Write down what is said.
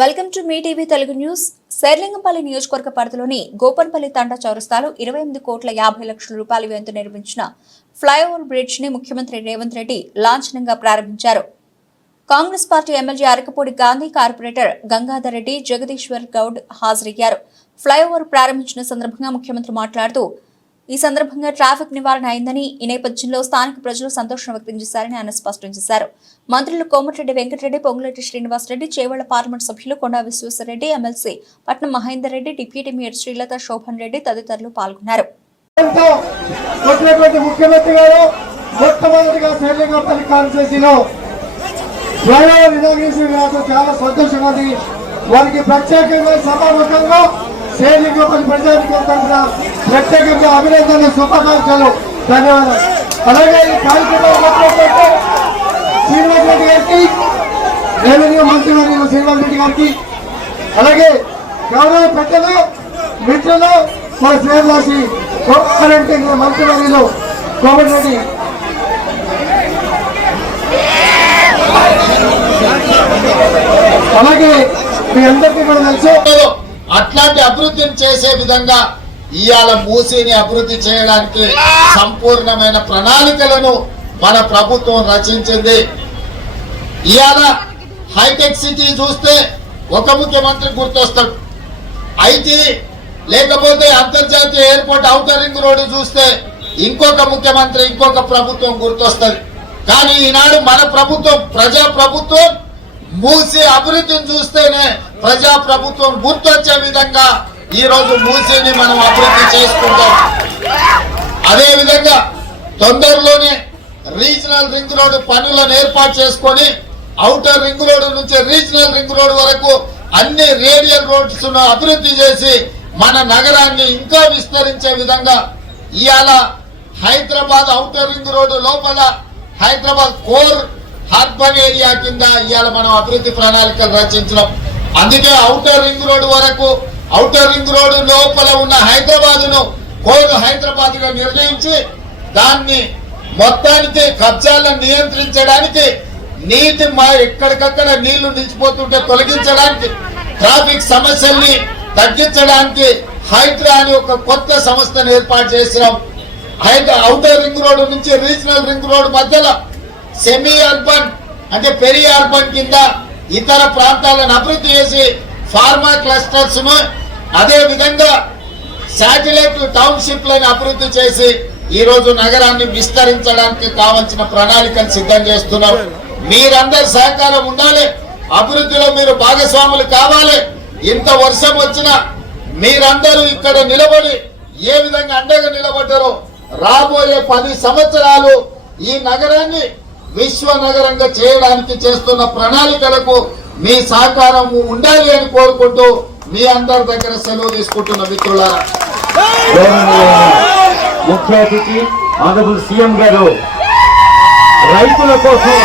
Welcome to me TV Telugu news. Serilingampally నియోజకవర్గ పరిధిలోని గోపన్పల్లి తండా చౌరస్తాలో 28,50,00,000 రూపాయల వ్యయంతో నిర్మించిన ఫ్లైఓవర్ బ్రిడ్జ్ ని ముఖ్యమంత్రి రేవంత్ రెడ్డి లాంఛనంగా ప్రారంభించారు. Congress party MLA Arekapudi Gandhi, corporator Gangadhar Reddy, Jagadishwar Goud హాజరయ్యారు. ఫ్లైఓవర్ ప్రారంభించిన సందర్భంగా ముఖ్యమంత్రి మాట్లాడుతూ ఈ సందర్భంగా ట్రాఫిక్ నివారణ అయిందని, ఈ నేపథ్యంలో స్థానిక ప్రజలు సంతోషం వ్యక్తం చేశారని ఆయన స్పష్టం చేశారు. మంత్రులు కోమటిరెడ్డి వెంకటరెడ్డి, పొంగులేటి శ్రీనివాసరెడ్డి, చేవెళ్ల పార్లమెంట్ సభ్యులు కొండా విశ్వేశ్వరరెడ్డి, ఎమ్మెల్సీ పట్నం మహేందర్ రెడ్డి, డిప్యూటీ మేయర్ శ్రీలత శోభన్ రెడ్డి తదితరులు పాల్గొన్నారు. ముఖ్యమంత్రి గారు మొట్టమొదటిగా శేర్లింగంపల్లి కాన్స్టిట్యూన్సీలో ఫ్లైఓవర్ ఇనాగ్రేషన్ చాలా సంతోషంగా ఉంది. వారికి ప్రత్యేకంగా సభాముఖంగా శేర్లింగంపల్లి ప్రజానికం తరఫున ప్రత్యేకంగా అభినందనలు, శుభాకాంక్షలు, ధన్యవాదాలు. అలాగే ఈ కార్యక్రమంలో శ్రీనివాస్ రెడ్డి గారికి, రెవెన్యూ మంత్రి వర్యులు శ్రీనివాస్ రెడ్డి గారికి, అలాగే గౌరవ పెద్దలు, మిత్రులు, మన శ్రేయవాసి మంత్రి వర్యులు కోమటిరెడ్డి అలాగే మీ అందరికీ కూడా తెలుసు. అట్లాంటి అభివృద్ధిని చేసే విధంగా ఇవాళ మూసీని అభివృద్ధి చేయడానికి సంపూర్ణమైన ప్రణాళికలను మన ప్రభుత్వం రచించింది. ఇవాళ హైటెక్ సిటీ చూస్తే ఒక ముఖ్యమంత్రి గుర్తొస్తాడు, ఐటీ లేకపోతే అంతర్జాతీయ ఎయిర్పోర్ట్ ఔటర్ రింగ్ రోడ్డు చూస్తే ఇంకొక ముఖ్యమంత్రి, ఇంకొక ప్రభుత్వం గుర్తొస్తుంది. కానీ ఈనాడు మన ప్రభుత్వం, ప్రజా ప్రభుత్వం, మూసీ అభివృద్ధిని చూస్తేనే ప్రజా ప్రభుత్వం గుర్తొచ్చే విధంగా ఈ రోజు మూసీని మనం అభివృద్ధి చేసుకుంటాం. అదే విధంగా తొందరలోనే రీజనల్ రింగ్ రోడ్డు పనులను ఏర్పాటు చేసుకొని ఔటర్ రింగ్ రోడ్డు నుంచి రీజనల్ రింగ్ రోడ్డు వరకు అన్ని రేడియల్ రోడ్స్ అభివృద్ధి చేసి మన నగరాన్ని ఇంకా విస్తరించే విధంగా ఇవాళ హైదరాబాద్ ఔటర్ రింగ్ రోడ్డు లోపల హైదరాబాద్ కోర్ అర్బన్ ఏరియా కింద ఇవాళ మనం అభివృద్ధి ప్రణాళికలు రచించడం. అందుకే ఔటర్ రింగ్ రోడ్డు వరకు, ఔటర్ రింగ్ రోడ్డు లోపల ఉన్న హైదరాబాద్ ను కోర్ హైదరాబాద్ గా నిర్ణయించి దాన్ని మొత్తానికి కబ్జాలను నియంత్రించడానికి, నీటి ఎక్కడికక్కడ నీళ్లు నిలిచిపోతుంటే తొలగించడానికి, ట్రాఫిక్ సమస్యల్ని తగ్గించడానికి హైడ్రా అని ఒక కొత్త సంస్థను ఏర్పాటు చేసినాం. ఔటర్ రింగ్ రోడ్డు నుంచి రీజనల్ రింగ్ రోడ్డు మధ్యలో సెమీ అర్బన్ అంటే పెరి అర్బన్ కింద ఇతర ప్రాంతాలను అభివృద్ధి చేసి ఫార్మా క్లస్టర్స్ ను, అదే విధంగా శాటిలైట్ టౌన్షిప్ లను అభివృద్ధి చేసి ఈ రోజు నగరాన్ని విస్తరించడానికి కావాల్సిన ప్రణాళికను సిద్ధం చేస్తున్నాం. మీరందరి సహకారం ఉండాలి, అభివృద్ధిలో మీరు భాగస్వాములు కావాలి. ఇంత వర్షం వచ్చినా మీరందరూ ఇక్కడ నిలబడి ఏ విధంగా అండగా నిలబడ్డారో రాబోయే 10 సంవత్సరాలు ఈ నగరాన్ని విశ్వ నగరంగా చేయడానికి చేస్తున్న ప్రణాళికలకు మీ సహకారం ఉండాలి అని కోరుకుంటూ మీ అందరి దగ్గర సెలవు తీసుకుంటున్న మిత్రులారా, ముఖ్య అతిథి ఆనరబుల్ సీఎం గారు రైతుల కోసం